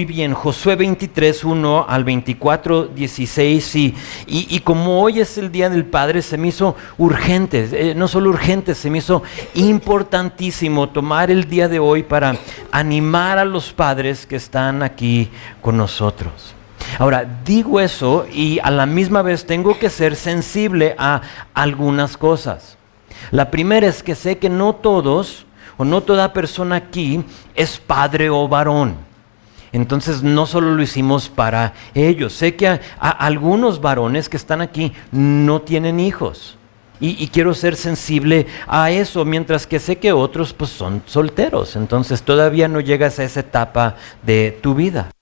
muy bien, Josué 23, 1 al 24, 16, y como hoy es el Día del Padre, se me hizo urgente, no solo urgente, se me hizo importantísimo tomar el día de hoy para animar a los padres que están aquí con nosotros. Ahora, digo eso y a la misma vez tengo que ser sensible a algunas cosas. La primera es que sé que no todos o no toda persona aquí es padre o varón. Entonces no solo lo hicimos para ellos. Sé que a algunos varones que están aquí no tienen hijos. Y quiero ser sensible a eso, mientras que sé que otros pues son solteros. Entonces todavía no llegas a esa etapa de tu vida.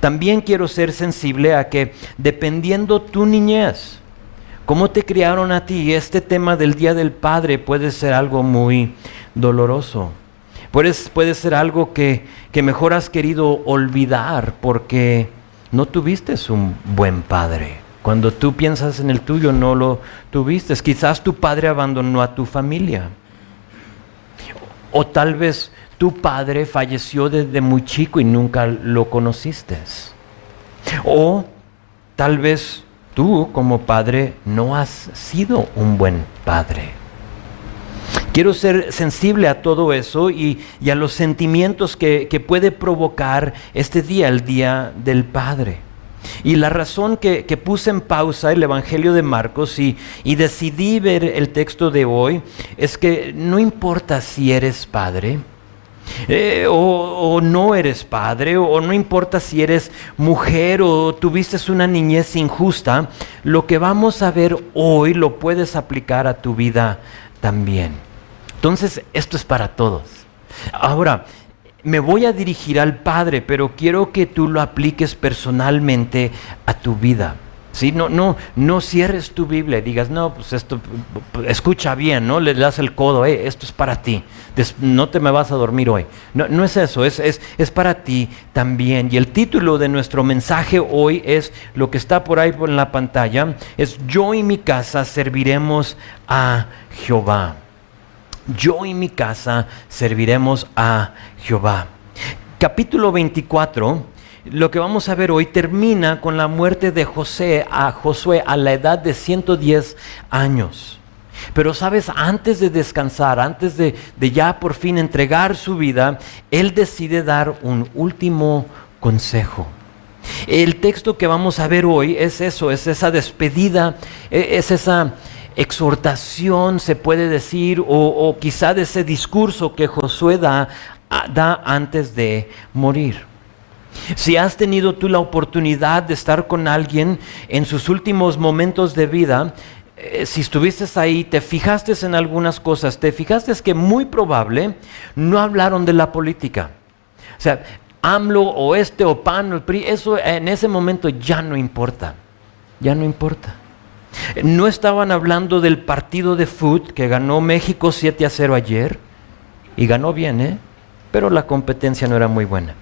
También quiero ser sensible a que dependiendo tu niñez, cómo te criaron a ti, este tema del Día del Padre puede ser algo muy doloroso. Puede ser algo que mejor has querido olvidar porque no tuviste un buen padre. Cuando tú piensas en el tuyo no lo tuviste. Quizás tu padre abandonó a tu familia. O tal vez tu padre falleció desde muy chico y nunca lo conociste. O tal vez tú como padre no has sido un buen padre. Quiero ser sensible a todo eso y a los sentimientos que puede provocar este día, el Día del Padre. Y la razón que puse en pausa el Evangelio de Marcos y decidí ver el texto de hoy es que no importa si eres padre o no eres padre, o no importa si eres mujer o tuviste una niñez injusta, lo que vamos a ver hoy lo puedes aplicar a tu vida también. Entonces, esto es para todos. Ahora, me voy a dirigir al Padre, pero quiero que tú lo apliques personalmente a tu vida. ¿Sí? No cierres tu Biblia y digas, no, pues esto, escucha bien, ¿no? Le das el codo, esto es para ti, no te me vas a dormir hoy. No es eso, es para ti también. Y el título de nuestro mensaje hoy es lo que está por ahí en la pantalla, es Yo y mi casa serviremos a Jehová. Yo y mi casa serviremos a Jehová. Capítulo 24, lo que vamos a ver hoy termina con la muerte de Josué a la edad de 110 años. Pero sabes, antes de descansar, antes de ya por fin entregar su vida, él decide dar un último consejo. El texto que vamos a ver hoy es eso, es esa despedida, es esa exhortación, se puede decir, o quizá de ese discurso que Josué da antes de morir. Si has tenido tú la oportunidad de estar con alguien en sus últimos momentos de vida, si estuviste ahí, te fijaste en algunas cosas, te fijaste que muy probable no hablaron de la política. O sea, AMLO o o PAN o el PRI, eso en ese momento ya no importa, ya no importa. No estaban hablando del partido de fútbol que ganó México 7-0 ayer, y ganó bien, pero la competencia no era muy buena.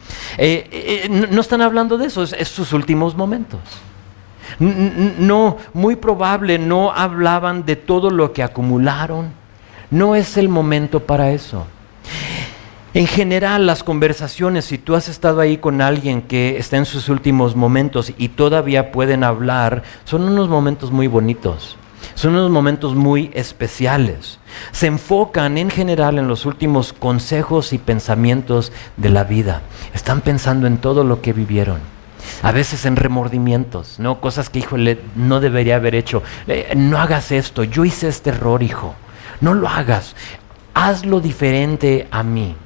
No están hablando de eso, es sus últimos momentos. No, muy probable no hablaban de todo lo que acumularon. No es el momento para eso. En general, las conversaciones, si tú has estado ahí con alguien que está en sus últimos momentos y todavía pueden hablar, son unos momentos muy bonitos, son unos momentos muy especiales. Se enfocan en general en los últimos consejos y pensamientos de la vida. Están pensando en todo lo que vivieron. A veces en remordimientos, ¿no? Cosas que, híjole, no debería haber hecho. No hagas esto, yo hice este error, hijo. No lo hagas, hazlo diferente a mí.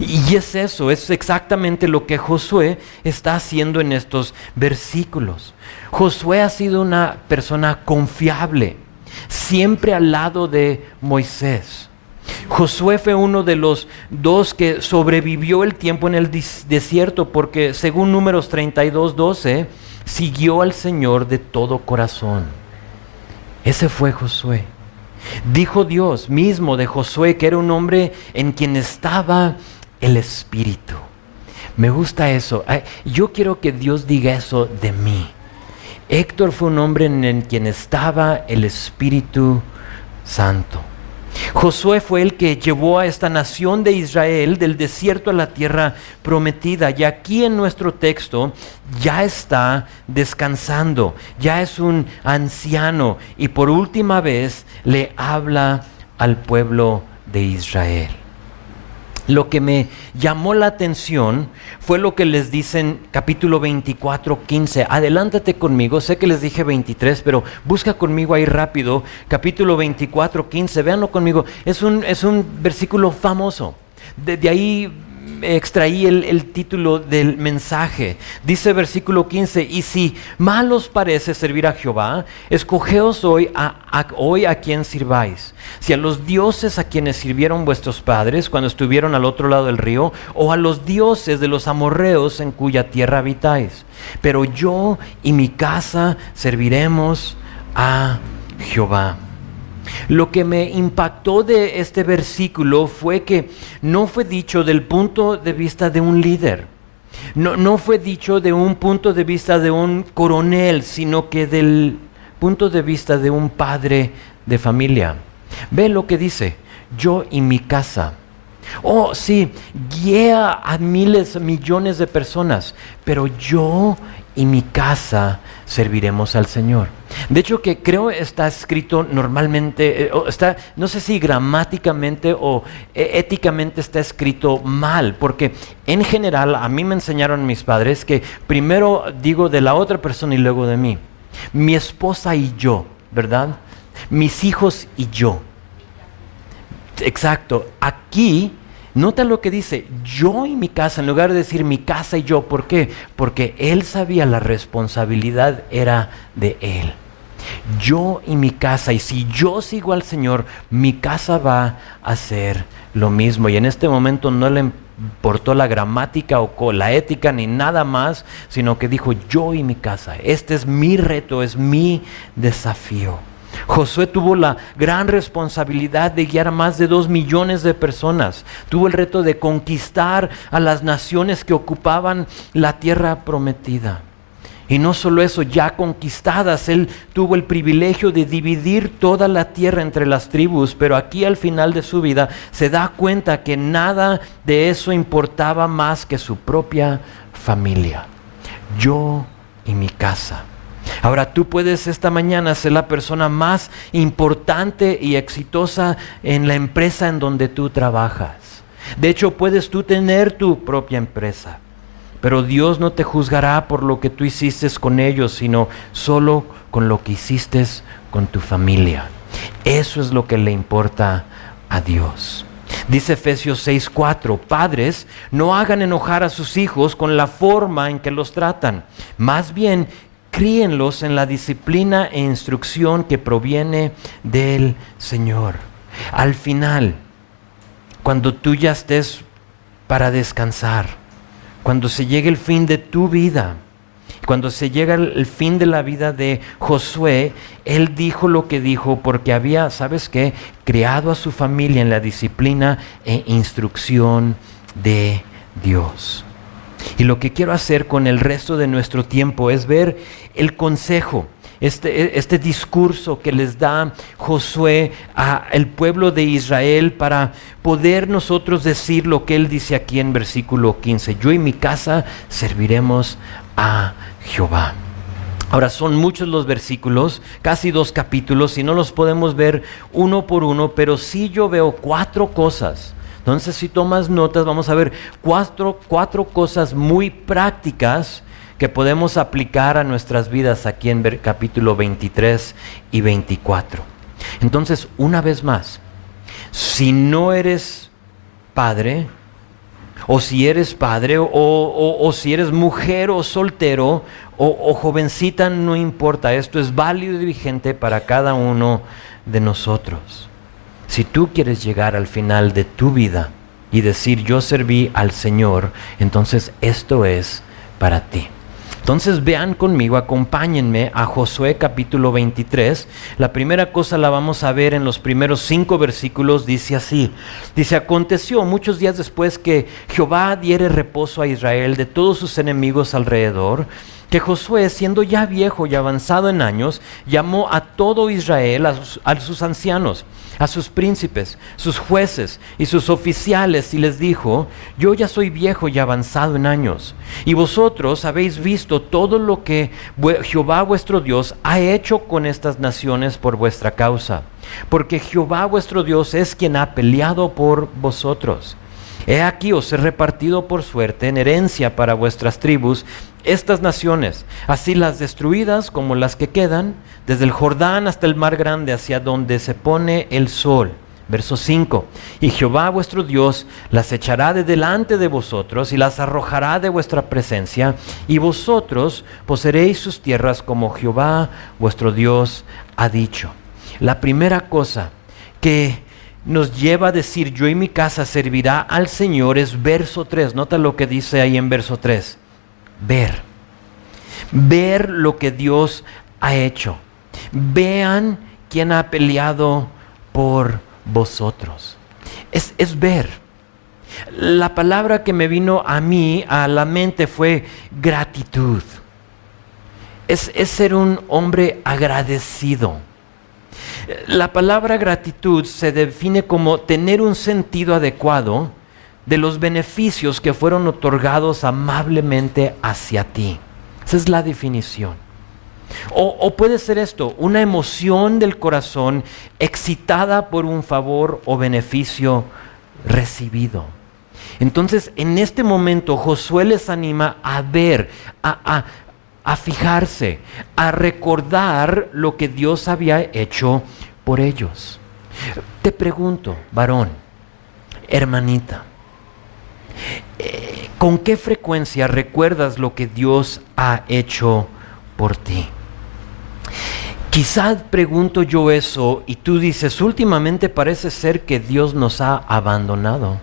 Y es eso, es exactamente lo que Josué está haciendo en estos versículos. Josué ha sido una persona confiable, siempre al lado de Moisés. Josué fue uno de los dos que sobrevivió el tiempo en el desierto porque, según Números 32:12, siguió al Señor de todo corazón. Ese fue Josué. Dijo Dios mismo de Josué que era un hombre en quien estaba el Espíritu. Me gusta eso. Yo quiero que Dios diga eso de mí. Héctor fue un hombre en quien estaba el Espíritu Santo. Josué fue el que llevó a esta nación de Israel del desierto a la tierra prometida. Y aquí en nuestro texto ya está descansando, ya es un anciano y por última vez le habla al pueblo de Israel. Lo que me llamó la atención fue lo que les dice en capítulo 24, 15. Adelántate conmigo, sé que les dije 23, pero busca conmigo ahí rápido, capítulo 24, 15. Véanlo conmigo, es un versículo famoso. De ahí extraí el título del mensaje. Dice versículo 15: y si mal os parece servir a Jehová, escogeos hoy a quien sirváis, si a los dioses a quienes sirvieron vuestros padres cuando estuvieron al otro lado del río, o a los dioses de los amorreos en cuya tierra habitáis. Pero yo y mi casa serviremos a Jehová. Lo que me impactó de este versículo fue que no fue dicho del punto de vista de un líder, no fue dicho de un punto de vista de un coronel, sino que del punto de vista de un padre de familia. Ve lo que dice: yo y mi casa. Oh, sí, guía a miles, millones de personas, pero yo y mi casa serviremos al Señor. De hecho, que creo está escrito normalmente, no sé si gramáticamente o éticamente está escrito mal, porque en general a mí me enseñaron mis padres que primero digo de la otra persona y luego de mí. Mi esposa y yo, ¿verdad? Mis hijos y yo. Exacto. Aquí, nota lo que dice: yo y mi casa, en lugar de decir mi casa y yo. ¿Por qué? Porque él sabía la responsabilidad era de él. Yo y mi casa, y si yo sigo al Señor, mi casa va a hacer lo mismo. Y en este momento no le importó la gramática o la ética ni nada más, sino que dijo: yo y mi casa. Este es mi reto, es mi desafío. Josué tuvo la gran responsabilidad de guiar a más de 2 millones de personas. Tuvo el reto de conquistar a las naciones que ocupaban la tierra prometida. Y no solo eso, ya conquistadas, él tuvo el privilegio de dividir toda la tierra entre las tribus, pero aquí al final de su vida se da cuenta que nada de eso importaba más que su propia familia. Yo y mi casa. Ahora tú puedes esta mañana ser la persona más importante y exitosa en la empresa en donde tú trabajas. De hecho, puedes tú tener tu propia empresa, pero Dios no te juzgará por lo que tú hiciste con ellos, sino solo con lo que hiciste con tu familia. Eso es lo que le importa a Dios. Dice Efesios 6:4: padres, no hagan enojar a sus hijos con la forma en que los tratan. Más bien, críenlos en la disciplina e instrucción que proviene del Señor. Al final, cuando tú ya estés para descansar, cuando se llegue el fin de tu vida, cuando se llega el fin de la vida de Josué, él dijo lo que dijo porque había, ¿sabes qué?, criado a su familia en la disciplina e instrucción de Dios. Y lo que quiero hacer con el resto de nuestro tiempo es ver el consejo, este discurso que les da Josué al pueblo de Israel para poder nosotros decir lo que él dice aquí en versículo 15: yo y mi casa serviremos a Jehová. Ahora, son muchos los versículos, casi 2 capítulos, y no los podemos ver uno por uno, pero sí yo veo 4 cosas. Entonces, si tomas notas, vamos a ver cuatro cosas muy prácticas que podemos aplicar a nuestras vidas aquí en capítulo 23 y 24. Entonces, una vez más, si no eres padre, o si eres padre, o si eres mujer o soltero, o jovencita, no importa, esto es válido y vigente para cada uno de nosotros. Si tú quieres llegar al final de tu vida y decir: yo serví al Señor, entonces esto es para ti. Entonces vean conmigo, acompáñenme a Josué capítulo 23. La primera cosa la vamos a ver en los primeros 5 versículos. Dice así: dice: aconteció muchos días después que Jehová diere reposo a Israel de todos sus enemigos alrededor, que Josué, siendo ya viejo y avanzado en años, llamó a todo Israel, a sus ancianos, a sus príncipes, sus jueces y sus oficiales, y les dijo: yo ya soy viejo y avanzado en años, y vosotros habéis visto todo lo que Jehová vuestro Dios ha hecho con estas naciones por vuestra causa, porque Jehová vuestro Dios es quien ha peleado por vosotros. He aquí os he repartido por suerte en herencia para vuestras tribus estas naciones, así las destruidas como las que quedan, desde el Jordán hasta el mar grande, hacia donde se pone el sol. Verso 5: y Jehová vuestro Dios las echará de delante de vosotros y las arrojará de vuestra presencia, y vosotros poseeréis sus tierras como Jehová vuestro Dios ha dicho. La primera cosa que nos lleva a decir yo y mi casa servirá al Señor es verso 3. Nota lo que dice ahí en verso 3. Ver lo que Dios ha hecho. Vean quién ha peleado por vosotros. Es ver. La palabra que me vino a mí a la mente fue gratitud. Es ser un hombre agradecido. La palabra gratitud se define como tener un sentido adecuado de los beneficios que fueron otorgados amablemente hacia ti. Esa es la definición. O puede ser esto, una emoción del corazón excitada por un favor o beneficio recibido. Entonces, en este momento, Josué les anima a ver, a fijarse, a recordar lo que Dios había hecho por ellos. Te pregunto, varón, hermanita, ¿con qué frecuencia recuerdas lo que Dios ha hecho por ti? Quizás pregunto yo eso y tú dices: últimamente parece ser que Dios nos ha abandonado.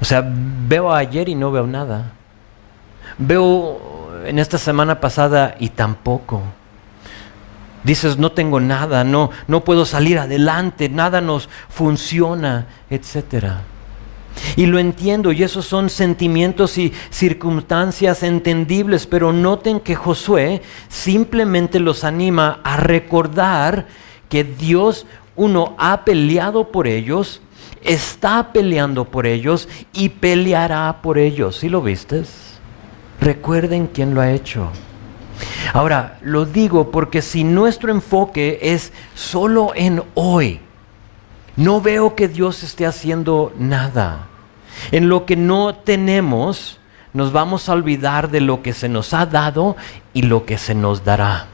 O sea, veo ayer y no veo nada. Veo en esta semana pasada y tampoco. Dices: no tengo nada, no puedo salir adelante, nada nos funciona, etcétera. Y lo entiendo, y esos son sentimientos y circunstancias entendibles, pero noten que Josué simplemente los anima a recordar que Dios, uno, ha peleado por ellos, está peleando por ellos y peleará por ellos. ¿Sí lo vistes? Recuerden quién lo ha hecho. Ahora, lo digo porque si nuestro enfoque es solo en hoy, no veo que Dios esté haciendo nada. En lo que no tenemos, nos vamos a olvidar de lo que se nos ha dado y lo que se nos dará.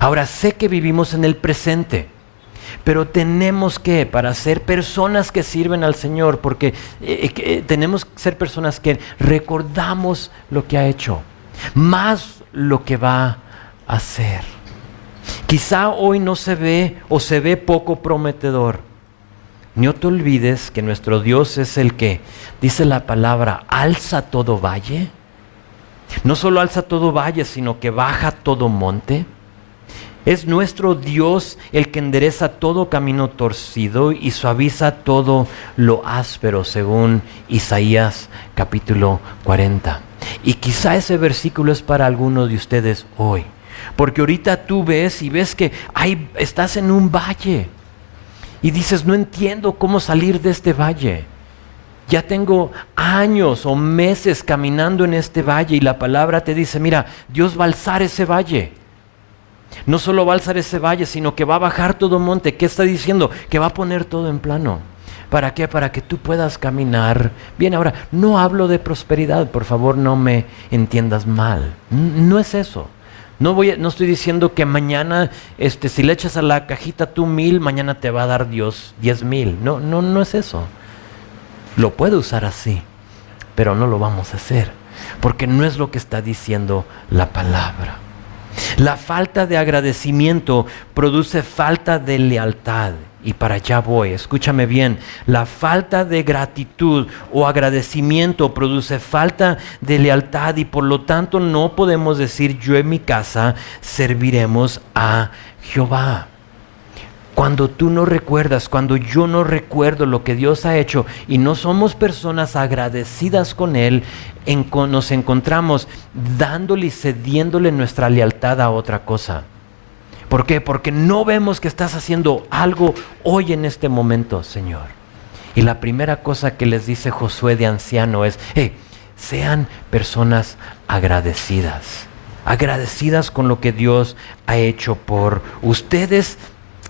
Ahora, sé que vivimos en el presente, pero tenemos que, para ser personas que sirven al Señor, porque tenemos que ser personas que recordamos lo que ha hecho, más lo que va a hacer. Quizá hoy no se ve o se ve poco prometedor. No te olvides que nuestro Dios es el que, dice la palabra, alza todo valle. No solo alza todo valle, sino que baja todo monte. Es nuestro Dios el que endereza todo camino torcido y suaviza todo lo áspero, según Isaías capítulo 40. Y quizá ese versículo es para algunos de ustedes hoy. Porque ahorita tú ves y ves que estás en un valle y dices: no entiendo cómo salir de este valle. Ya tengo años o meses caminando en este valle y la palabra te dice: mira, Dios va a alzar ese valle. No solo va a alzar ese valle, sino que va a bajar todo monte. ¿Qué está diciendo? Que va a poner todo en plano. ¿Para qué? Para que tú puedas caminar bien. Ahora, no hablo de prosperidad, por favor, no me entiendas mal. No es eso. No estoy diciendo que mañana, si le echas a la cajita tú 1,000, mañana te va a dar Dios 10,000. No es eso. Lo puede usar así, pero no lo vamos a hacer, porque no es lo que está diciendo la palabra. La falta de agradecimiento produce falta de lealtad. Y para allá voy, escúchame bien. La falta de gratitud o agradecimiento produce falta de lealtad y por lo tanto no podemos decir: yo en mi casa serviremos a Jehová. Cuando tú no recuerdas, cuando yo no recuerdo lo que Dios ha hecho y no somos personas agradecidas con Él, nos encontramos dándole y cediéndole nuestra lealtad a otra cosa. ¿Por qué? Porque no vemos que estás haciendo algo hoy en este momento, Señor. Y la primera cosa que les dice Josué de anciano es, sean personas agradecidas. Agradecidas con lo que Dios ha hecho por ustedes,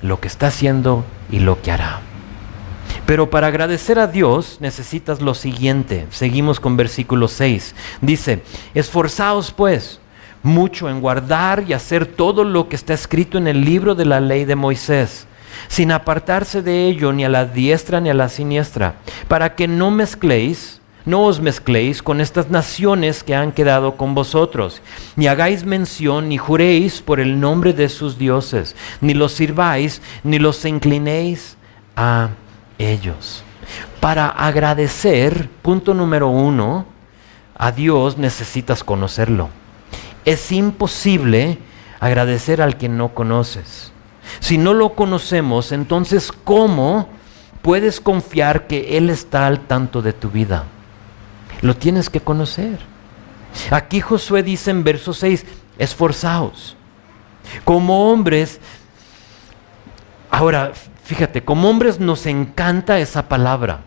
lo que está haciendo y lo que hará. Pero para agradecer a Dios necesitas lo siguiente. Seguimos con versículo 6. Dice, esforzaos pues mucho en guardar y hacer todo lo que está escrito en el libro de la ley de Moisés, sin apartarse de ello ni a la diestra ni a la siniestra, para que no os mezcléis con estas naciones que han quedado con vosotros, ni hagáis mención, ni juréis por el nombre de sus dioses, ni los sirváis, ni los inclinéis a ellos. Para agradecer, punto número 1, a Dios necesitas conocerlo. Es imposible agradecer al que no conoces. Si no lo conocemos, entonces ¿cómo puedes confiar que Él está al tanto de tu vida? Lo tienes que conocer. Aquí Josué dice en verso 6, esforzaos. Como hombres, ahora fíjate, como hombres nos encanta esa palabra,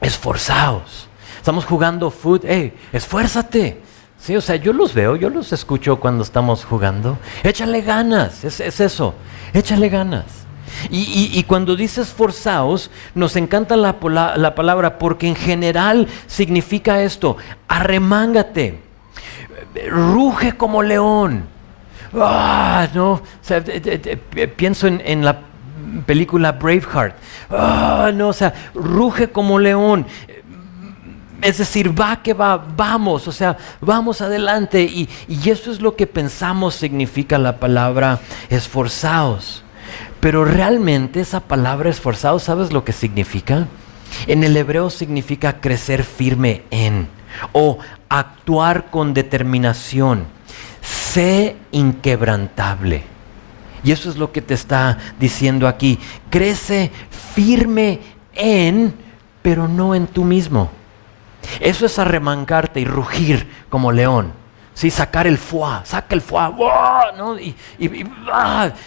esforzaos. Estamos jugando fútbol, esfuérzate. Sí, o sea, yo los veo, yo los escucho cuando estamos jugando. Échale ganas, es eso, échale ganas. Y cuando dice esforzaos, nos encanta la palabra porque en general significa esto, arremángate, ruge como león. No, o sea, pienso en la película Braveheart. No, o sea, ruge como león. Es decir, va que va, vamos, o sea, vamos adelante. Y eso es lo que pensamos significa la palabra esforzaos. Pero realmente esa palabra esforzados, ¿sabes lo que significa? En el hebreo significa crecer firme en o actuar con determinación. Sé inquebrantable. Y eso es lo que te está diciendo aquí. Crece firme en, pero no en tú mismo. Eso es arremangarte y rugir como león. Sí, saca el foie, ¿no?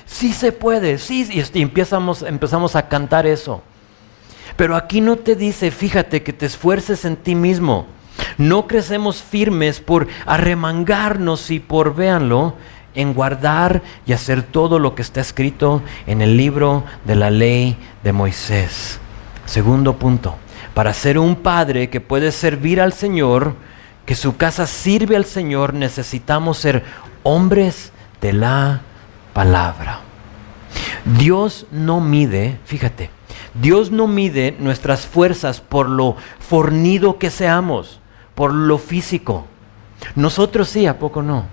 Sí se puede, sí, y empezamos a cantar eso. Pero aquí no te dice, fíjate, que te esfuerces en ti mismo. No crecemos firmes por arremangarnos y por, véanlo, en guardar y hacer todo lo que está escrito en el libro de la ley de Moisés. Segundo punto, para ser un padre que puede servir al Señor, que su casa sirve al Señor, necesitamos ser hombres de la palabra. Dios no mide, fíjate, Dios no mide nuestras fuerzas por lo fornido que seamos, por lo físico. Nosotros sí, ¿a poco no?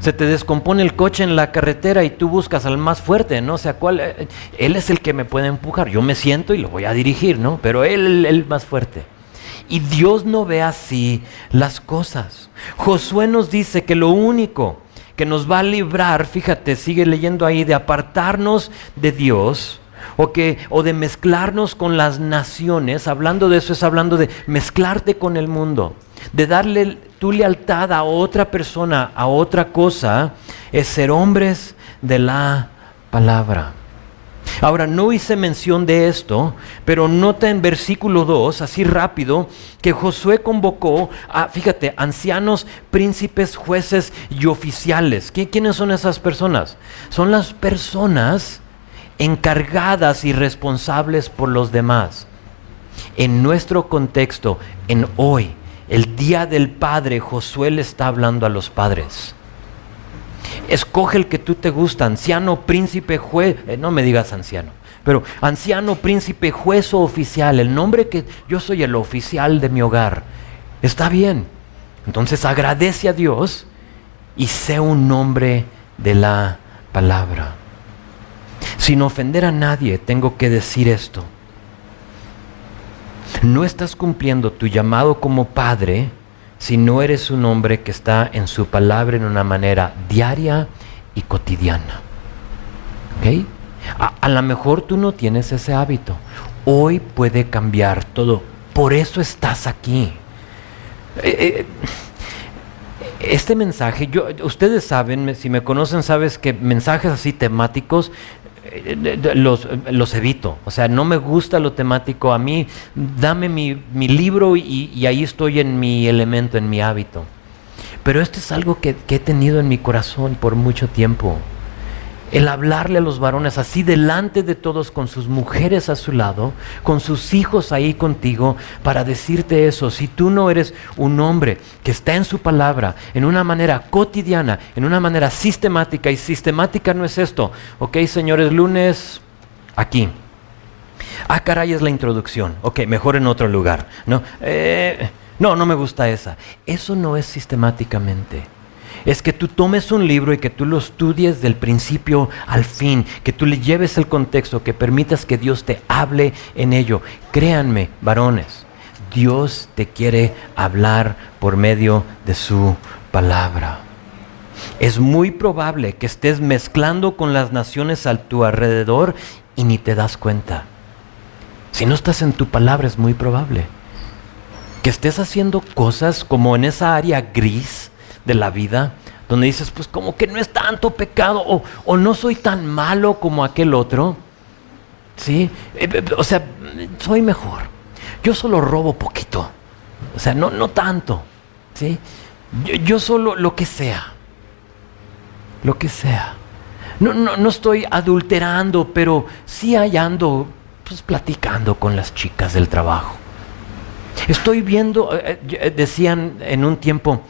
Se te descompone el coche en la carretera y tú buscas al más fuerte, ¿no? O sea, Él es el que me puede empujar. Yo me siento y lo voy a dirigir, ¿no? Pero Él más fuerte. Y Dios no ve así las cosas. Josué nos dice que lo único que nos va a librar, fíjate, sigue leyendo ahí, de apartarnos de Dios o de mezclarnos con las naciones. Hablando de eso es hablando de mezclarte con el mundo, de darle tu lealtad a otra persona, a otra cosa, es ser hombres de la palabra. Ahora, no hice mención de esto, pero nota en versículo 2, así rápido, que Josué convocó a, fíjate, ancianos, príncipes, jueces y oficiales. ¿Quiénes son esas personas? Son las personas encargadas y responsables por los demás. En nuestro contexto, en hoy, el Día del Padre, Josué le está hablando a los padres. Escoge el que tú te gusta, anciano, príncipe, juez, no me digas anciano, pero anciano, príncipe, juez o oficial, el nombre que yo soy el oficial de mi hogar, está bien. Entonces agradece a Dios y sé un hombre de la palabra. Sin ofender a nadie, tengo que decir esto. No estás cumpliendo tu llamado como padre si no eres un hombre que está en su palabra en una manera diaria y cotidiana. ¿Ok? A lo mejor tú no tienes ese hábito. Hoy puede cambiar todo. Por eso estás aquí. Este mensaje, ustedes saben, si me conocen, sabes que mensajes así temáticos los evito. O sea, no me gusta lo temático. A mí, dame mi libro y ahí estoy en mi elemento, en mi hábito. Pero esto es algo que he tenido en mi corazón por mucho tiempo. El hablarle a los varones así delante de todos, con sus mujeres a su lado, con sus hijos ahí contigo, para decirte eso. Si tú no eres un hombre que está en su palabra, en una manera cotidiana, en una manera sistemática, y sistemática no es esto, ok, señores, lunes, aquí. Ah, caray, es la introducción, ok, mejor en otro lugar, ¿no? No me gusta esa. Eso no es sistemáticamente. Es que tú tomes un libro y que tú lo estudies del principio al fin, que tú le lleves el contexto, que permitas que Dios te hable en ello. Créanme, varones, Dios te quiere hablar por medio de su palabra. Es muy probable que estés mezclando con las naciones a tu alrededor y ni te das cuenta. Si no estás en tu palabra, es muy probable que estés haciendo cosas como en esa área gris de la vida, donde dices, pues como que no es tanto pecado, o no soy tan malo como aquel otro, ¿sí? O sea, soy mejor. Yo solo robo poquito, o sea, no tanto, ¿sí? Yo solo lo que sea. No estoy adulterando, pero sí ando pues platicando con las chicas del trabajo. Estoy viendo, decían en un tiempo,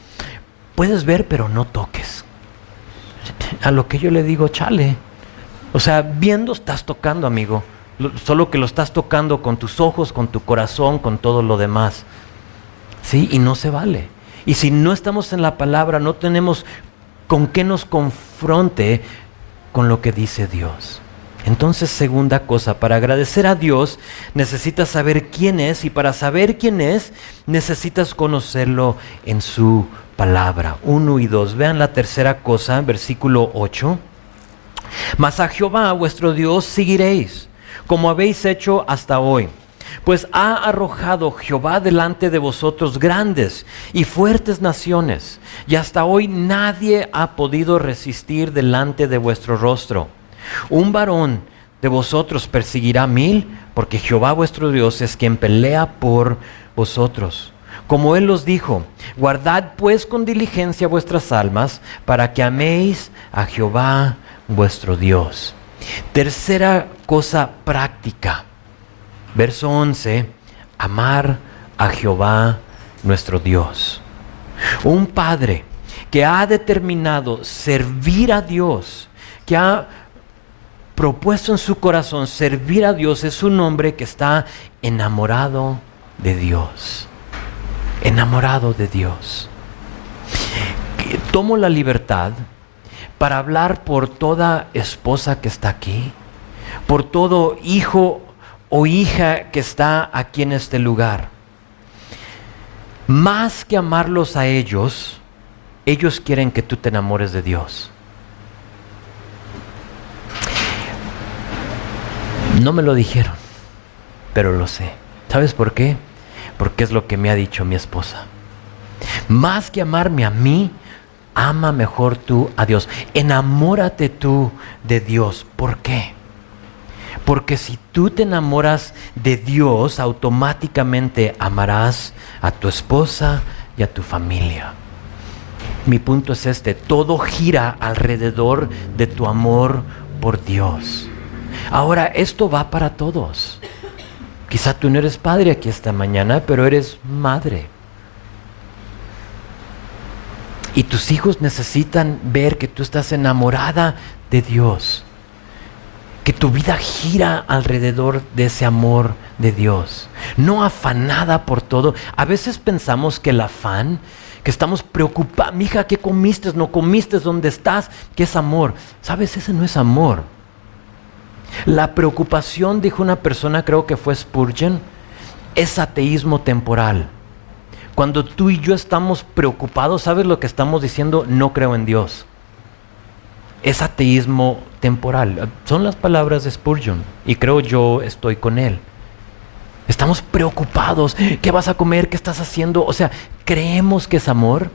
puedes ver, pero no toques. A lo que yo le digo, chale. O sea, viendo estás tocando, amigo. Solo que lo estás tocando con tus ojos, con tu corazón, con todo lo demás. ¿Sí? Y no se vale. Y si no estamos en la palabra, no tenemos con qué nos confronte con lo que dice Dios. Entonces, segunda cosa, para agradecer a Dios necesitas saber quién es, y para saber quién es necesitas conocerlo en su palabra. 1 y 2. Vean la tercera cosa, versículo 8. Mas a Jehová vuestro Dios seguiréis, como habéis hecho hasta hoy. Pues ha arrojado Jehová delante de vosotros grandes y fuertes naciones, y hasta hoy nadie ha podido resistir delante de vuestro rostro. Un varón de vosotros perseguirá 1000, porque Jehová vuestro Dios es quien pelea por vosotros. Como Él os dijo, guardad pues con diligencia vuestras almas, para que améis a Jehová vuestro Dios. Tercera cosa práctica. Verso 11, amar a Jehová nuestro Dios. Un padre que ha determinado servir a Dios, que ha propuesto en su corazón servir a Dios, es un hombre que está enamorado de Dios. Enamorado de Dios. Tomo la libertad para hablar por toda esposa que está aquí, por todo hijo o hija que está aquí en este lugar. Más que amarlos a ellos, ellos quieren que tú te enamores de Dios. No me lo dijeron, pero lo sé. ¿Sabes por qué? Porque es lo que me ha dicho mi esposa. Más que amarme a mí, ama mejor tú a Dios. Enamórate tú de Dios. ¿Por qué? Porque si tú te enamoras de Dios, automáticamente amarás a tu esposa y a tu familia. Mi punto es este: todo gira alrededor de tu amor por Dios. Ahora, esto va para todos. Quizá tú no eres padre aquí esta mañana, pero eres madre. Y tus hijos necesitan ver que tú estás enamorada de Dios, que tu vida gira alrededor de ese amor de Dios, no afanada por todo. A veces pensamos que el afán, que estamos preocupados, mija, ¿qué comiste? ¿No comiste? ¿Dónde estás? ¿Qué es amor? ¿Sabes? Ese no es amor. La preocupación, dijo una persona, creo que fue Spurgeon, es ateísmo temporal. Cuando tú y yo estamos preocupados, ¿sabes lo que estamos diciendo? No creo en Dios. es ateísmo temporal. Son las palabras de Spurgeon y creo yo estoy con él. Estamos preocupados. ¿Qué vas a comer? ¿Qué estás haciendo? O sea, creemos que es amor,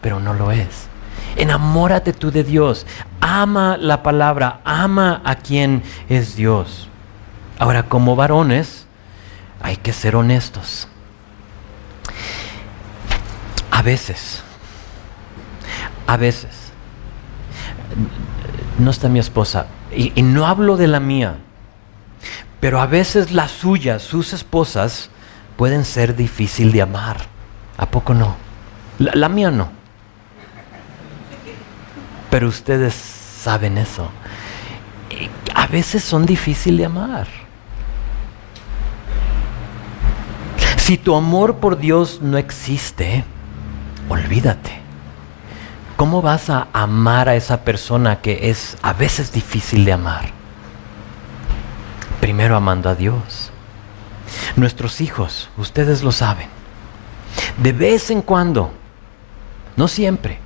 pero no lo es. Enamórate tú de Dios. Ama la palabra. Ama a quien es Dios. Ahora, como varones, hay que ser honestos. A veces, no está mi esposa, y no hablo de la mía, pero a veces las suyas, sus esposas, pueden ser difícil de amar. ¿A poco no? La mía no. Pero ustedes saben eso. A veces son difíciles de amar. Si tu amor por Dios no existe, olvídate. ¿Cómo vas a amar a esa persona que es a veces difícil de amar? Primero amando a Dios. Nuestros hijos, ustedes lo saben, de vez en cuando, no siempre,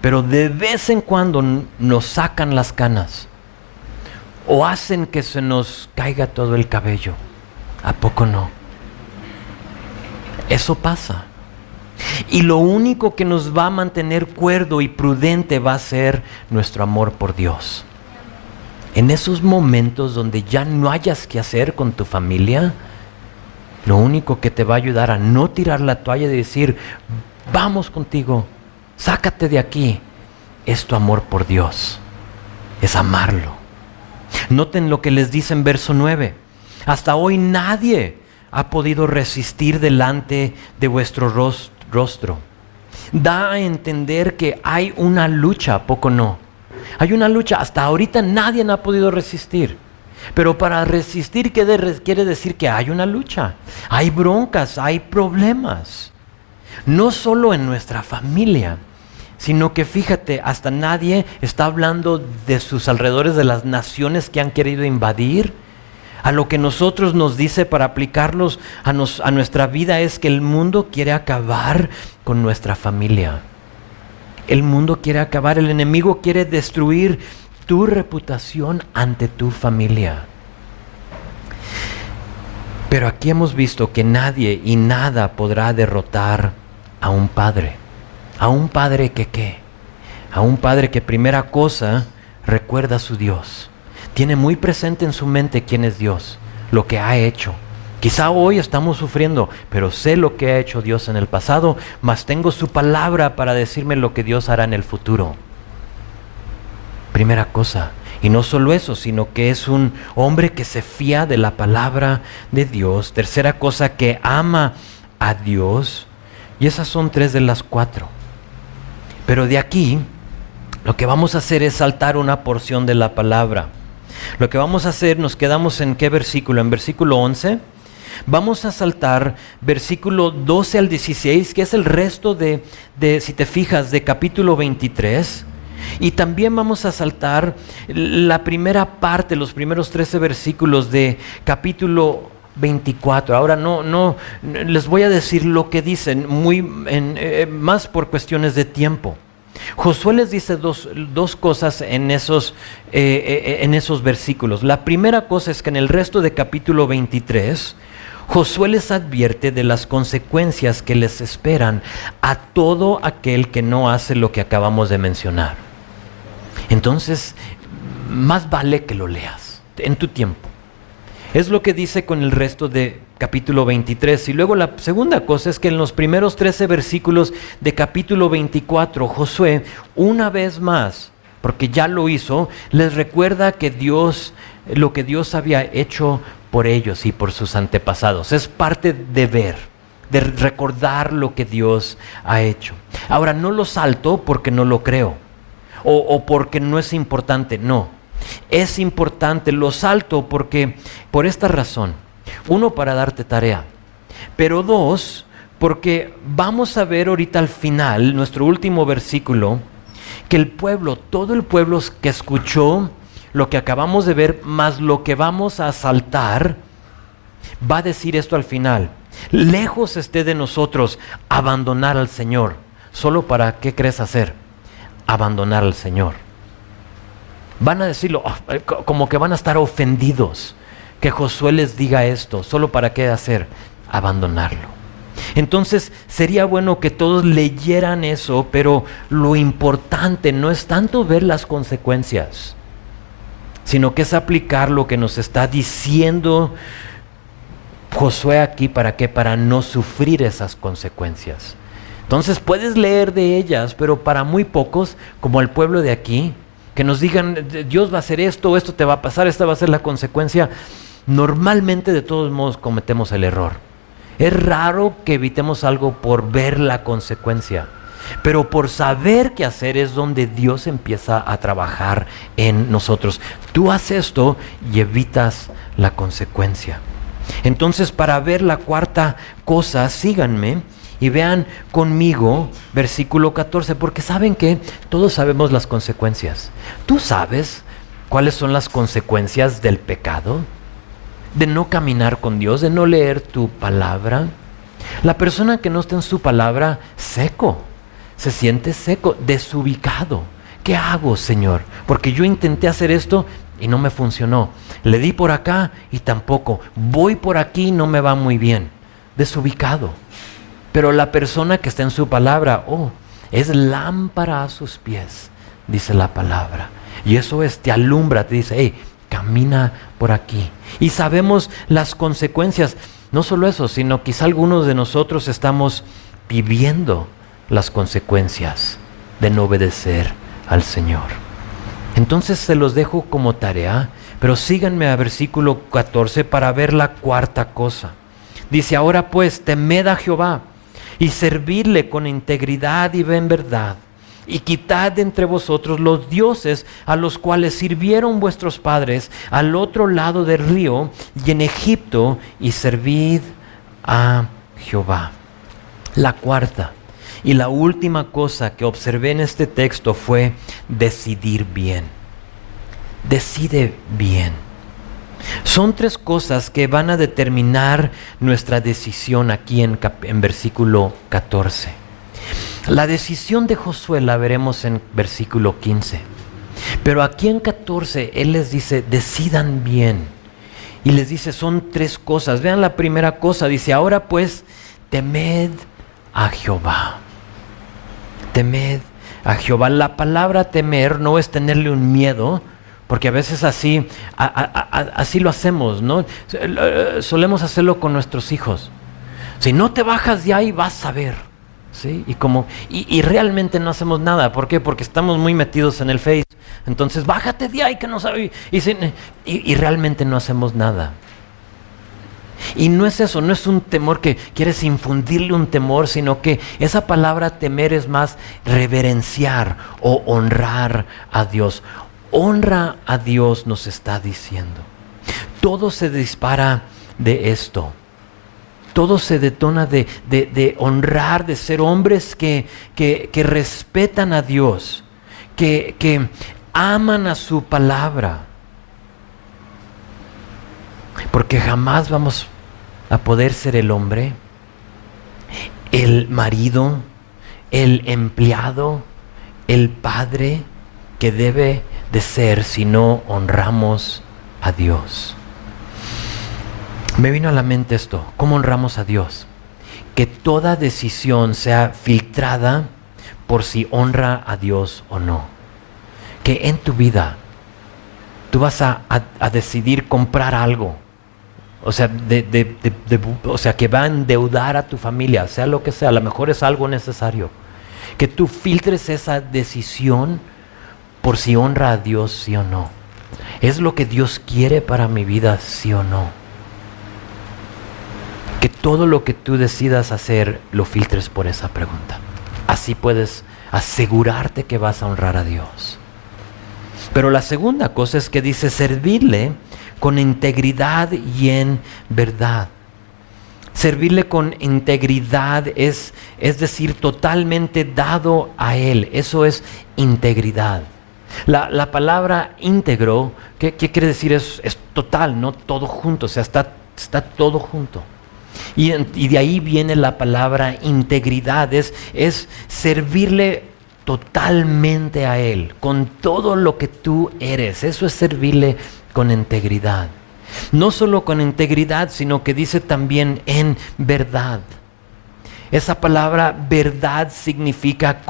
pero de vez en cuando nos sacan las canas o hacen que se nos caiga todo el cabello. ¿A poco no? Eso pasa. Y lo único que nos va a mantener cuerdo y prudente va a ser nuestro amor por Dios. En esos momentos donde ya no hayas que hacer con tu familia, lo único que te va a ayudar a no tirar la toalla y decir, vamos contigo, sácate de aquí, es tu amor por Dios, es amarlo. Noten lo que les dice en verso 9. Hasta hoy nadie ha podido resistir delante de vuestro rostro. Da a entender que hay una lucha, ¿a poco no? Hay una lucha, hasta ahorita nadie ha podido resistir. Pero para resistir quiere decir que hay una lucha. Hay broncas, hay problemas. No solo en nuestra familia, sino que fíjate, hasta nadie está hablando de sus alrededores, de las naciones que han querido invadir. A lo que nosotros nos dice para aplicarlos a nuestra vida es que el mundo quiere acabar con nuestra familia. El mundo quiere acabar, el enemigo quiere destruir tu reputación ante tu familia. Pero aquí hemos visto que nadie y nada podrá derrotar a un padre. A un padre que ¿qué? A un padre que primera cosa recuerda a su Dios. Tiene muy presente en su mente quién es Dios, lo que ha hecho. Quizá hoy estamos sufriendo, pero sé lo que ha hecho Dios en el pasado, mas tengo su palabra para decirme lo que Dios hará en el futuro. Primera cosa. Y no solo eso, sino que es un hombre que se fía de la palabra de Dios. Tercera cosa, que ama a Dios. Y esas son 3 de las 4. Pero de aquí, lo que vamos a hacer es saltar una porción de la palabra. Lo que vamos a hacer, nos quedamos en ¿qué versículo? En versículo 11. Vamos a saltar versículo 12 al 16, que es el resto de, si te fijas, de capítulo 23. Y también vamos a saltar la primera parte, los primeros 13 versículos de capítulo 24. Ahora no les voy a decir lo que dicen, más por cuestiones de tiempo. Josué les dice dos cosas en esos versículos. La primera cosa es que en el resto de capítulo 23, Josué les advierte de las consecuencias que les esperan a todo aquel que no hace lo que acabamos de mencionar. Entonces, más vale que lo leas en tu tiempo. Es lo que dice con el resto de capítulo 23. Y luego la segunda cosa es que en los primeros 13 versículos de capítulo 24, Josué, una vez más, porque ya lo hizo, les recuerda que lo que Dios había hecho por ellos y por sus antepasados. Es parte de ver, de recordar lo que Dios ha hecho. Ahora, no lo salto porque no lo creo o porque no es importante, no. Es importante, lo salto porque por esta razón. 1, para darte tarea, pero 2, porque vamos a ver ahorita al final, nuestro último versículo, que el pueblo, todo el pueblo que escuchó lo que acabamos de ver, más lo que vamos a saltar, va a decir esto al final: lejos esté de nosotros abandonar al Señor. ¿Solo para qué crees hacer? Abandonar al Señor. Van a decirlo, como que van a estar ofendidos que Josué les diga esto. ¿Solo para qué hacer? Abandonarlo. Entonces sería bueno que todos leyeran eso, pero lo importante no es tanto ver las consecuencias, sino que es aplicar lo que nos está diciendo Josué aquí. ¿Para qué? Para no sufrir esas consecuencias. Entonces puedes leer de ellas, pero para muy pocos, como el pueblo de aquí, que nos digan, Dios va a hacer esto, esto te va a pasar, esta va a ser la consecuencia. Normalmente de todos modos cometemos el error. Es raro que evitemos algo por ver la consecuencia, pero por saber qué hacer es donde Dios empieza a trabajar en nosotros. Tú haces esto y evitas la consecuencia. Entonces, para ver la cuarta cosa, síganme y vean conmigo versículo 14, porque saben que todos sabemos las consecuencias. ¿Tú sabes cuáles son las consecuencias del pecado? De no caminar con Dios, de no leer tu palabra. La persona que no está en su palabra, seco, se siente seco, desubicado. ¿Qué hago, Señor? Porque yo intenté hacer esto y no me funcionó. Le di por acá y tampoco. Voy por aquí y no me va muy bien. Desubicado. Pero la persona que está en su palabra, es lámpara a sus pies, dice la palabra. Y eso te alumbra, te dice, camina por aquí. Y sabemos las consecuencias. No solo eso, sino quizá algunos de nosotros estamos viviendo las consecuencias de no obedecer al Señor. Entonces se los dejo como tarea, pero síganme a versículo 14 para ver la cuarta cosa. Dice, ahora pues, temed a Jehová y servidle con integridad y en verdad. Y quitad de entre vosotros los dioses a los cuales sirvieron vuestros padres al otro lado del río y en Egipto, y servid a Jehová. La cuarta y la última cosa que observé en este texto fue decidir bien. Decide bien. Son tres cosas que van a determinar nuestra decisión aquí en versículo 14. La decisión de Josué la veremos en versículo 15. Pero aquí en 14 él les dice, decidan bien. Y les dice, son tres cosas. Vean la primera cosa, dice, ahora pues, temed a Jehová. Temed a Jehová. La palabra temer no es tenerle un miedo, porque a veces así lo hacemos, ¿no? Solemos hacerlo con nuestros hijos. Si no te bajas de ahí, vas a ver. ¿Sí? Y realmente no hacemos nada. ¿Por qué? Porque estamos muy metidos en el Face. Entonces, bájate de ahí que no sabes. Y realmente no hacemos nada. Y no es eso, no es un temor que quieres infundirle un temor, sino que esa palabra temer es más reverenciar o honrar a Dios. Honra a Dios, nos está diciendo. Todo se dispara de esto. Todo se detona de honrar, de ser hombres que respetan a Dios, que aman a su palabra. Porque jamás vamos a poder ser el hombre, el marido, el empleado, el padre que debe de ser si no honramos a Dios. Me vino a la mente esto, ¿cómo honramos a Dios? Que toda decisión sea filtrada por si honra a Dios o no. Que en tu vida tú vas a decidir comprar algo, o sea, o sea, que va a endeudar a tu familia, sea lo que sea, a lo mejor es algo necesario. Que tú filtres esa decisión por si honra a Dios, sí o no. ¿Es lo que Dios quiere para mi vida, sí o no? Que todo lo que tú decidas hacer lo filtres por esa pregunta. Así puedes asegurarte que vas a honrar a Dios. Pero la segunda cosa es que dice servirle con integridad y en verdad. Servirle con integridad es decir, totalmente dado a Él. Eso es integridad. La palabra íntegro, ¿qué quiere decir? Es total, no todo junto, o sea, está todo junto. Y de ahí viene la palabra integridad, es servirle totalmente a Él, con todo lo que tú eres. Eso es servirle con integridad. No solo con integridad, sino que dice también en verdad. Esa palabra verdad significa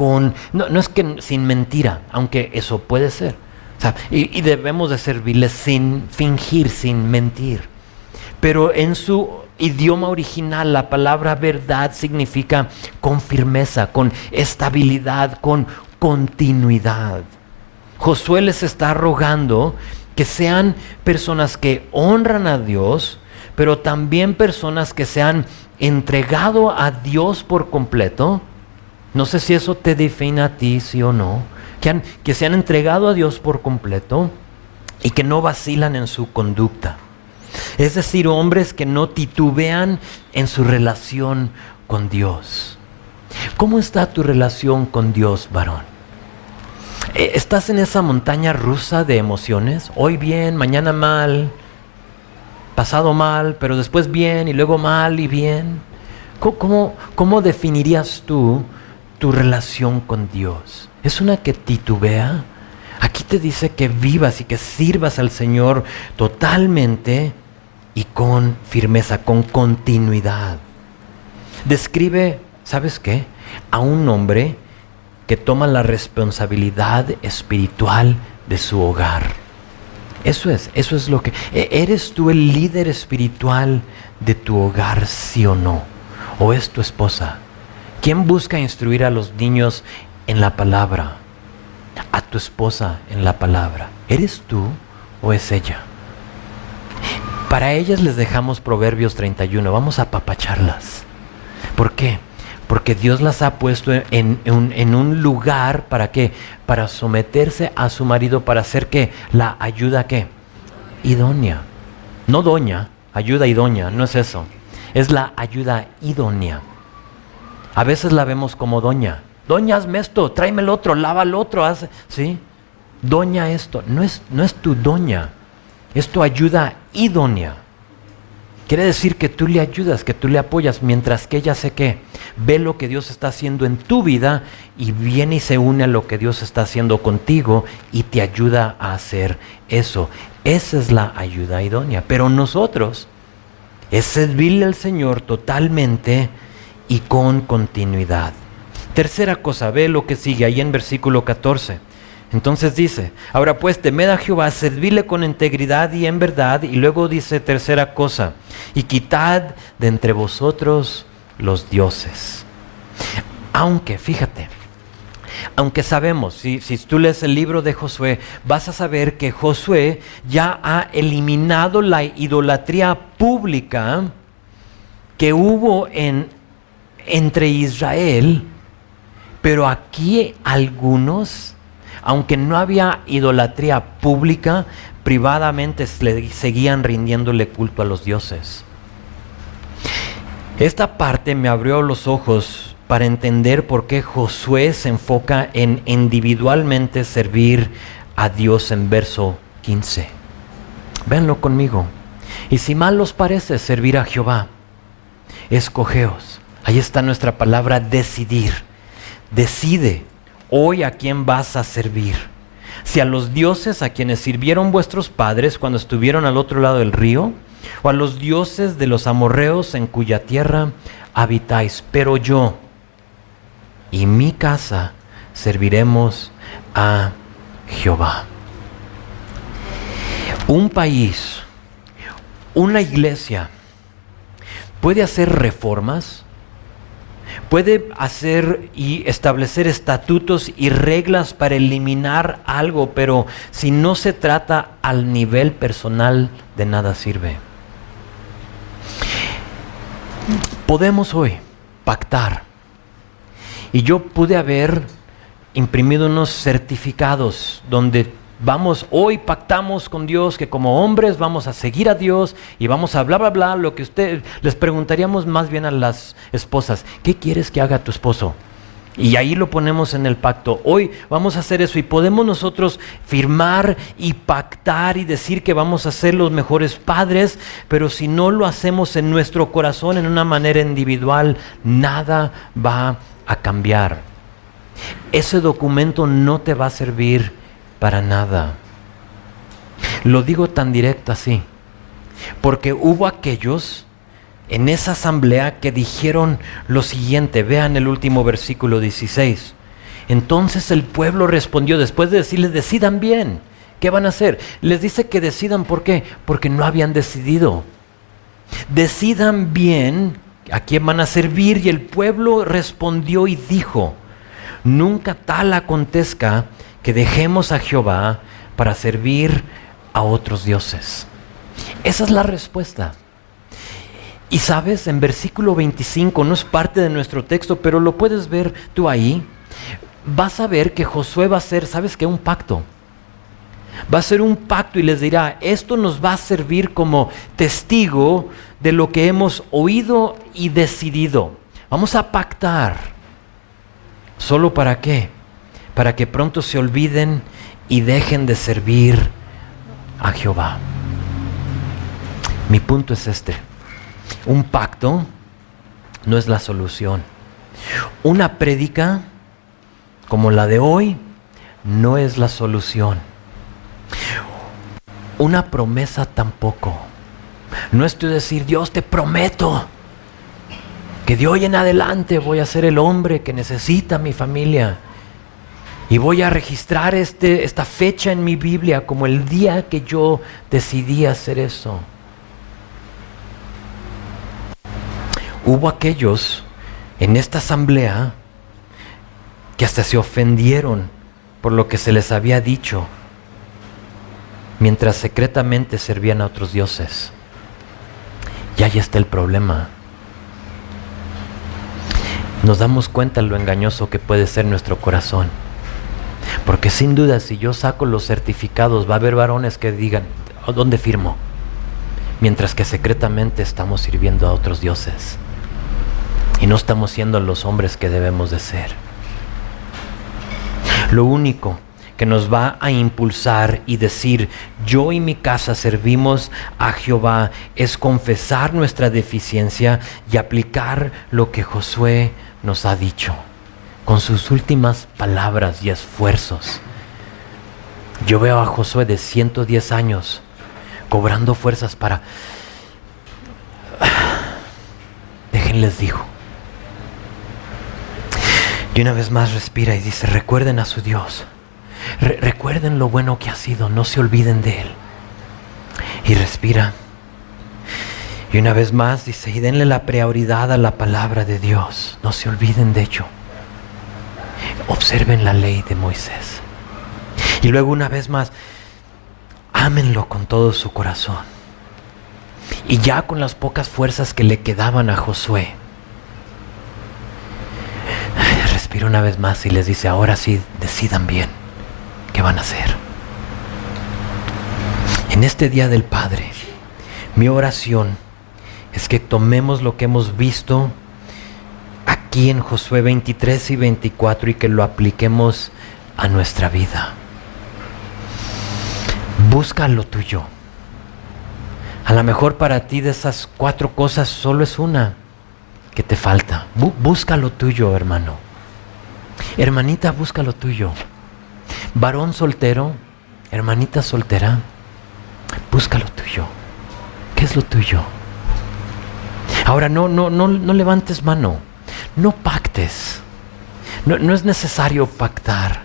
no es que sin mentira, aunque eso puede ser. O sea, y debemos de servirle sin fingir, sin mentir. Pero en su idioma original, la palabra verdad significa con firmeza, con estabilidad, con continuidad. Josué les está rogando que sean personas que honran a Dios, pero también personas que se han entregado a Dios por completo. No sé si eso te define a ti, sí o no. Que se han entregado a Dios por completo y que no vacilan en su conducta. Es decir, hombres que no titubean en su relación con Dios. ¿Cómo está tu relación con Dios, varón? ¿Estás en esa montaña rusa de emociones? Hoy bien, mañana mal, pasado mal, pero después bien y luego mal y bien. ¿Cómo definirías tú tu relación con Dios? ¿Es una que titubea? Aquí te dice que vivas y que sirvas al Señor totalmente y con firmeza, con continuidad. Describe, ¿sabes qué? A un hombre que toma la responsabilidad espiritual de su hogar. Eso es lo que... ¿Eres tú el líder espiritual de tu hogar, sí o no? ¿O es tu esposa? ¿Quién busca instruir a los niños en la palabra? A tu esposa en la palabra. ¿Eres tú o es ella? Para ellas les dejamos Proverbios 31. Vamos a apapacharlas. ¿Por qué? Porque Dios las ha puesto en un lugar, ¿para qué? Para someterse a su marido, para hacer que la ayuda, ¿qué? Idónea. No doña, ayuda idónea, no es eso. Es la ayuda idónea. A veces la vemos como doña. Doña, hazme esto, tráeme el otro, lava el otro, ¿sí? Doña esto. No es tu doña, es tu ayuda idónea. Quiere decir que tú le ayudas, que tú le apoyas, mientras que ella ve lo que Dios está haciendo en tu vida y viene y se une a lo que Dios está haciendo contigo y te ayuda a hacer eso. Esa es la ayuda idónea. Pero nosotros es servirle al Señor totalmente y con continuidad. Tercera cosa, ve lo que sigue ahí en versículo 14. Entonces dice, ahora pues temed a Jehová, servidle con integridad y en verdad. Y luego dice tercera cosa, y quitad de entre vosotros los dioses. Aunque, fíjate, aunque sabemos, si tú lees el libro de Josué, vas a saber que Josué ya ha eliminado la idolatría pública que hubo entre Israel, pero aquí algunos, aunque no había idolatría pública, privadamente seguían rindiéndole culto a los dioses. Esta parte me abrió los ojos para entender por qué Josué se enfoca en individualmente servir a Dios en verso 15. Véanlo conmigo. Y si mal os parece servir a Jehová, escogeos. Ahí está nuestra palabra decidir. Decide hoy a quién vas a servir. Si a los dioses a quienes sirvieron vuestros padres cuando estuvieron al otro lado del río, o a los dioses de los amorreos en cuya tierra habitáis. Pero yo y mi casa serviremos a Jehová. Un país, una iglesia, puede hacer reformas, puede hacer y establecer estatutos y reglas para eliminar algo, pero si no se trata al nivel personal, de nada sirve. Podemos hoy pactar, y yo pude haber imprimido unos certificados donde hoy pactamos con Dios que como hombres vamos a seguir a Dios y vamos a bla, bla, bla, lo que les preguntaríamos más bien a las esposas, ¿qué quieres que haga tu esposo? Y ahí lo ponemos en el pacto. Hoy vamos a hacer eso y podemos nosotros firmar y pactar y decir que vamos a ser los mejores padres, pero si no lo hacemos en nuestro corazón en una manera individual, nada va a cambiar. ese documento no te va a servir para nada. Lo digo tan directo así, porque hubo aquellos en esa asamblea que dijeron lo siguiente. Vean el último versículo 16. Entonces el pueblo respondió, después de decirles, decidan bien, ¿qué van a hacer? Les dice que decidan, ¿por qué? Porque no habían decidido. Decidan bien a quién van a servir. Y el pueblo respondió y dijo, nunca tal acontezca que dejemos a Jehová para servir a otros dioses. Esa es la respuesta. Y sabes, en versículo 25, no es parte de nuestro texto, pero lo puedes ver tú ahí. Vas a ver que Josué va a hacer, ¿sabes qué? Un pacto. Va a ser un pacto y les dirá, esto nos va a servir como testigo de lo que hemos oído y decidido. Vamos a pactar. ¿Solo para qué? Para que pronto se olviden y dejen de servir a Jehová. Mi punto es este. Un pacto no es la solución. Una prédica como la de hoy no es la solución. Una promesa tampoco. No es tú decir, Dios, te prometo que de hoy en adelante voy a ser el hombre que necesita mi familia y voy a registrar esta fecha en mi Biblia como el día que yo decidí hacer eso. Hubo aquellos en esta asamblea que hasta se ofendieron por lo que se les había dicho, mientras secretamente servían a otros dioses. Y ahí está el problema. Nos damos cuenta de lo engañoso que puede ser nuestro corazón. Porque sin duda, si yo saco los certificados, va a haber varones que digan, ¿dónde firmo? Mientras que secretamente estamos sirviendo a otros dioses. Y no estamos siendo los hombres que debemos de ser. Lo único que nos va a impulsar y decir, yo y mi casa servimos a Jehová, es confesar nuestra deficiencia y aplicar lo que Josué nos ha dicho, con sus últimas palabras y esfuerzos. Yo veo a Josué de 110 años, cobrando fuerzas para... Déjenles digo. Y una vez más respira y dice, recuerden a su Dios. Recuerden lo bueno que ha sido, no se olviden de Él. Y respira. Y una vez más dice, y denle la prioridad a la palabra de Dios. No se olviden de ello. Observen la ley de Moisés. Y luego una vez más, ámenlo con todo su corazón. Y ya con las pocas fuerzas que le quedaban a Josué, respira una vez más y les dice, ahora sí, decidan bien qué van a hacer. En este Día del Padre, mi oración es que tomemos lo que hemos visto aquí en Josué 23 y 24 y que lo apliquemos a nuestra vida. Busca lo tuyo. A lo mejor para ti de esas 4 cosas solo es una que te falta. Busca lo tuyo, hermano. Hermanita, busca lo tuyo. Varón soltero, hermanita soltera, busca lo tuyo. ¿Qué es lo tuyo? Ahora no levantes mano. No pactes. No es necesario pactar.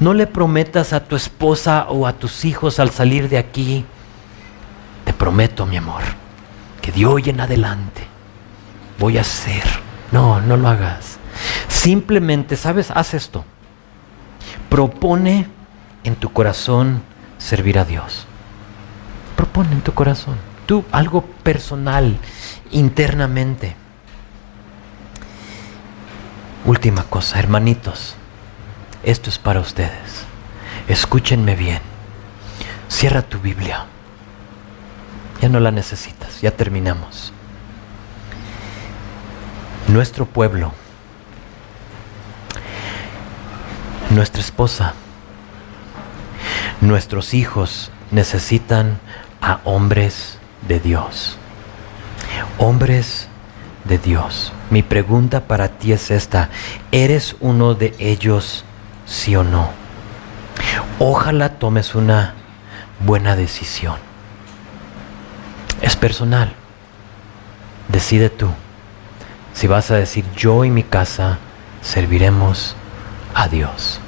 No le prometas a tu esposa o a tus hijos al salir de aquí, te prometo, mi amor, que de hoy en adelante voy a hacer. No lo hagas. Simplemente, ¿sabes? Haz esto. Propone en tu corazón servir a Dios. Propone en tu corazón. Tú, algo personal, internamente. Última cosa, hermanitos. Esto es para ustedes. Escúchenme bien. Cierra tu Biblia. Ya no la necesitas, ya terminamos. Nuestro pueblo, nuestra esposa, nuestros hijos necesitan a hombres de Dios. Hombres de Dios. Mi pregunta para ti es esta: ¿eres uno de ellos, sí o no? Ojalá tomes una buena decisión. Es personal. Decide tú si vas a decir: yo y mi casa serviremos a Dios.